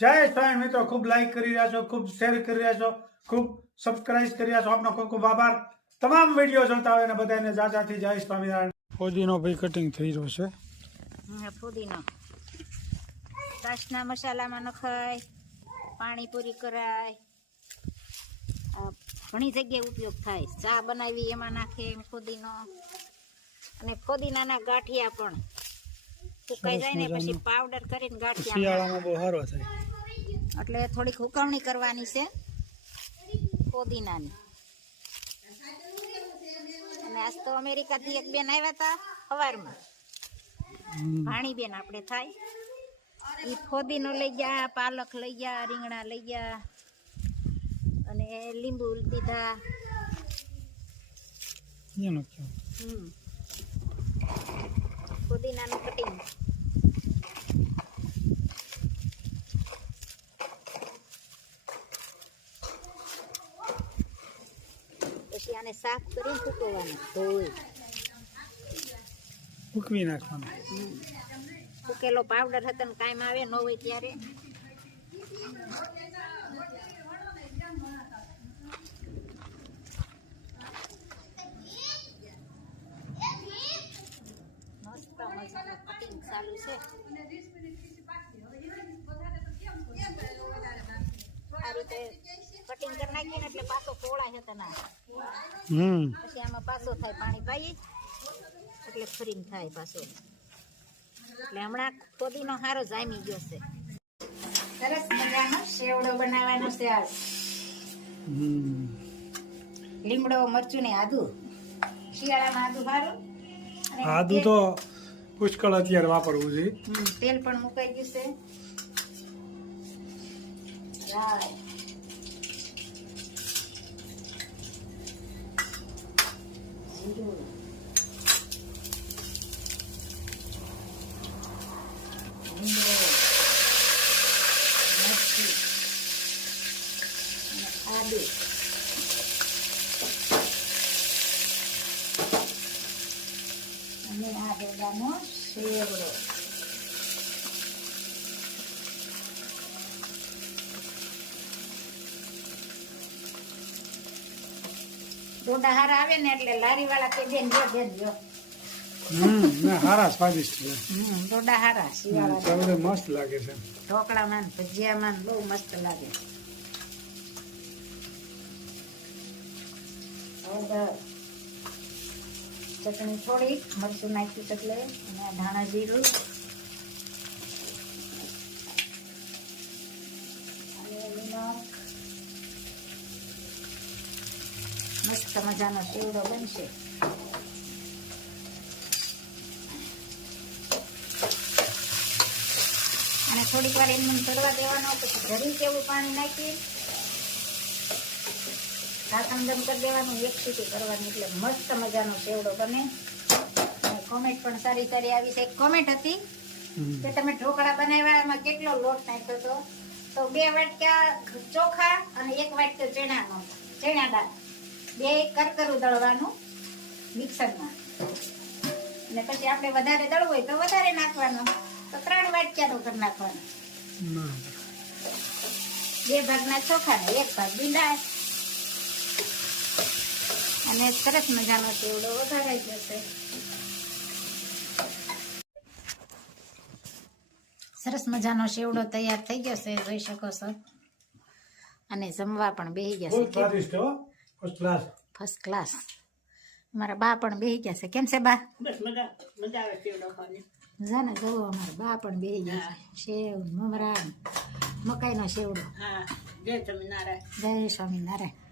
જય સ્વામી મિત્રો, ખૂબ લાઈક કરી રહ્યા છો, ખૂબ શેર કરી રહ્યા છો, ખૂબ સબસ્ક્રાઇબ કરી રહ્યા છો. આપનો ખૂબ ખૂબ આભાર. તમામ વિડીયો જોતા હોય ને બધાને જાજાથી જય સ્વામિનારાયણ. ફોજીનો ભાઈ કટિંગ થઈ રહ્યો છે. ફુદીનો છાશના મસાલામાં નખાય, પાણીપુરી કરાય, ઘણી જગ્યાએ ઉપયોગ થાય. ચા બનાવી એમાં નાખે ફુદીનો. અને ફુદીનાના ગાંઠિયા પણ સુકાઈ જાય ને પછી પાવડર કરીને ગાંઠિયા શિયાળામાં બહુ સારો થાય. એટલે થોડીક હુકવણી કરવાની છે ફુદીનાની. અને આજ તો અમેરિકાથી એક બેન આવ્યા હતા સવારમાં, ભાણી બેન આપણે થાય. એ ફુદીનો લઈ ગયા, પાલક લઈ ગયા, રીંગણા લઈ ગયા અને લીંબુ દીધા. ફુદીનાનું કટિંગ. પછી આને સાફ કરીને સૂકવવાનું, ધોઈ સૂકવી નાખવાનું. સૂકેલો પાવડર હતો ને કાંઈ આવે ન હોય ત્યારે મસ્ત મજાનું કટિંગ ચાલુ છે. આ રીતે કટિંગ કરી નાખીએ ને એટલે પાછો પોળાય હતો ના, પછી આમાં પાછો થાય, પાણી પાઈએ એટલે ફરીને થાય પાછો. એટલે હમણાં ફુદીનો સારો જામી ગયો છે. સરસ મજાનો સેવડો બનાવવાનો છે આજ. લીમડો, મરચું ને આદુ. શિયાળામાં આદુ સારું. આદુ તો પુષ્કળ અત્યારે વાપરવું છે. તેલ પણ મુકાઈ ગયું છે. રાય, જીરું, લીમડો, મરચું અને આદુ. અને આ ભેગાનો સેવડો. ડોડા હારા આવે ને એટલે લારી વાળા કે બેન જો હારા સ્વાદિષ્ટ છે. ડોડા હારા શિયાળા સેવડો મસ્ત લાગે છે. ઢોકળામાં ભજીયામાં બહુ મસ્ત લાગે. હળદર, ચટણી થોડી, મરચું નાખ્યું એટલે, અને ધાણા જીરું અને લીમડો. મસ્ત મજાનો સેવડો બનશે. અને થોડીક વાર એમને ચડવા દેવાનો, પછી ઘડી કેવું પાણી નાખી ઢાંકણ બંધ કરી દેવાનું, એક સીટી કરવાની એટલે મસ્ત મજાનો સેવડો બને. અને કોમેન્ટ પણ સારી સારી આવી છે. એક કોમેન્ટ હતી કે તમે ઢોકળા બનાવ્યા એમાં કેટલો લોટ નાખ્યો હતો, તો 2 વાટકા ચોખા અને 1 વાટકો ચણા દાળ, 2 કરકરું દળવાનું મિક્સરમાં. અને પછી આપણે વધારે દળવું હોય તો વધારે નાખવાનું, તો 3 વાટકાનો કરી નાખવાનો. 2 ભાગના ચોખા ને 1 ભાગ દાળ. અને સરસ મજાનો સેવડો વઘારાઈ જશે. સરસ મજાનો સેવડો તૈયાર થઈ ગયો છે, જોઈ શકો છો. અને જમવા પણ બેસી ગયા છે. First class. મારા બા પણ બેસી ગયા છે. કેમ છે બા? બસ મજા આવે સેવડો ખાવાની. જાને જોવો, અમારા બા પણ બેસી ગયા છે. સેવ, મમરા, મકાઈનો સેવડો. જય સ્વામિનારાયણ. જય સ્વામિનારાયણ.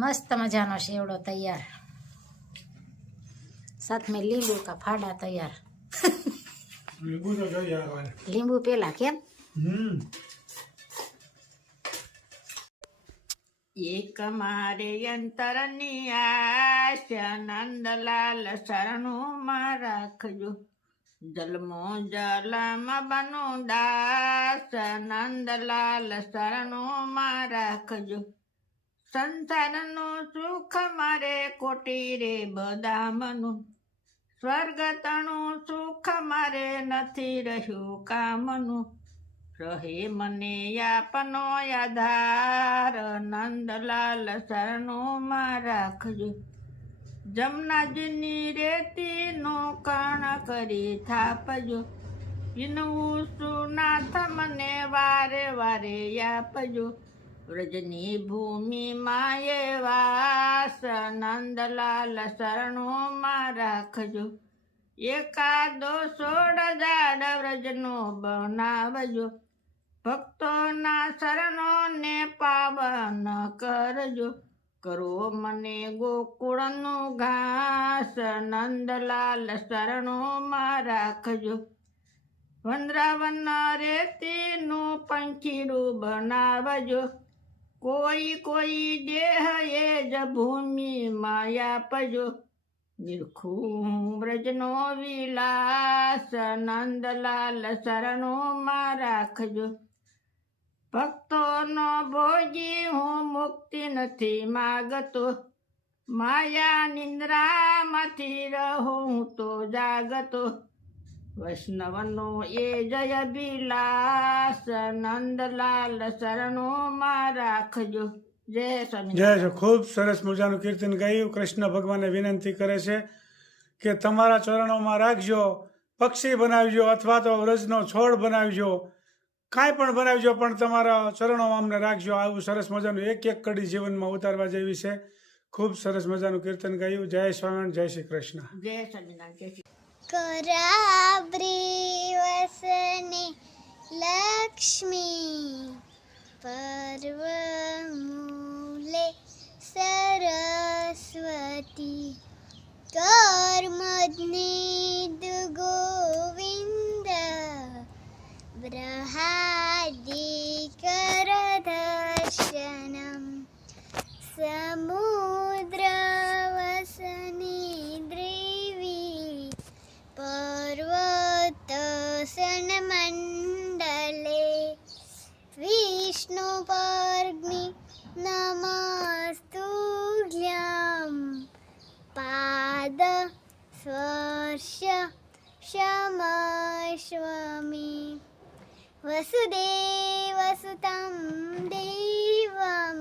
મસ્ત મજાનો સેવડો તૈયાર, સાથ મેં લીંબુ કા ફાડા તૈયાર. લીંબુ પેલા કેમ? એક મારે અંતરની આશા, નંદલાલ શરણુમાં રાખજો. જલમો જલમાં બનો દાસ, નંદલાલ શરણુમાં રાખજો. સંસારનું સુખ મારે કોટી રે બદામનું, સ્વર્ગ તણું સુખ મારે નથી રહ્યું કામનું, રહે મને યાપનો આધાર, નંદલાલ શરણું માં રાખજો. જમનાજીની રેતીનો કણ કરી થાપજો, વિનવું સુનાથ મને વારે વારે આપજો. વ્રજની ભૂમિ માએ વાસ, નંદલાલ શરણું માં રાખજો. એકાદો સોડ જાડ વ્રજનો બનાવજો, ભક્તોના શરણોને પાવન કરજો. કરો મને ગોકુળનું ઘાસ, નંદલાલ શરણું માં રાખજો. વંદ્રાવન રેતીનું પંખીડું બનાવજો, કોઈ કોઈ દેહ એ જ ભૂમિ માયા પજો. નિરખું વ્રજનો વિલાસ, નંદલાલ શરણું માં રાખજો. ભક્તોનો ભોજી હું મુક્તિ નથી માગતો, માયા નિંદ્રામાંથી રહું તો જાગતો. વૈષ્ણવનો એ જય વિલાસ, નંદલાલ શરણું માં રાખજો. જય સ્વામી. જય. ખૂબ સરસ મજાનું કીર્તન ગાયું. કૃષ્ણ ભગવાનને વિનંતી કરે છે કે તમારા ચરણોમાં રાખજો, પક્ષી બનાવજો અથવા તો વ્રજનો છોડ બનાવજો, કાંઈ પણ બનાવજો, પણ તમારા ચરણોમાં અમને રાખજો. આવું સરસ મજાનું એક એક કડી જીવનમાં ઉતારવા જેવી છે. ખૂબ સરસ મજાનું કીર્તન ગાયું. જય સ્વામિનારાયણ, જય શ્રી કૃષ્ણ. જય સ્વામિનારાયણ, જય શ્રી कराब्री वसने लक्ष्मी, पर्वमूले सरस्वती, कर्मज्ञेद गोविन्द, बृहदीकरदर्शनम्, समुद्रवसने द्रिवी, पर्वतसनमण्डले, विष्णुपर्ग्नि नमस्तुभ्यं, पाद स्पर्श क्षमस्वमि, वसुदेवसुतं देवं,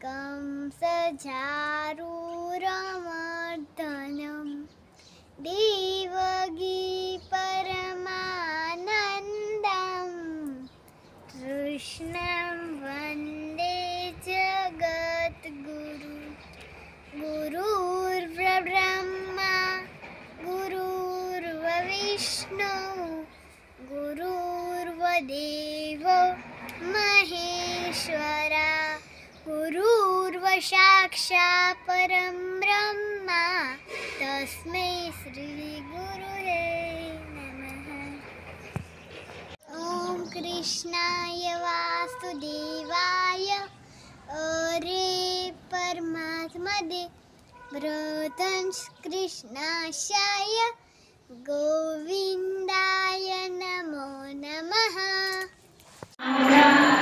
कंसचारूरमर्दनं, देवगी परमानन्दं, कृष्णं वन्दे जगद्गुरु. गुरुर्ब्रह्मा गुरुर्विष्णु गुरुर्देवो महेश्वरा, गुरुर्साक्षात् परं ब्रह्म, तस्मै श्री गुरुवे नमः. ॐ कृष्णाय वासुदेवाय अरे परमात्मने व्रतंस कृष्णाशाय गोविन्दाय नमो नमः. કૃષ્ણ.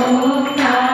મોટા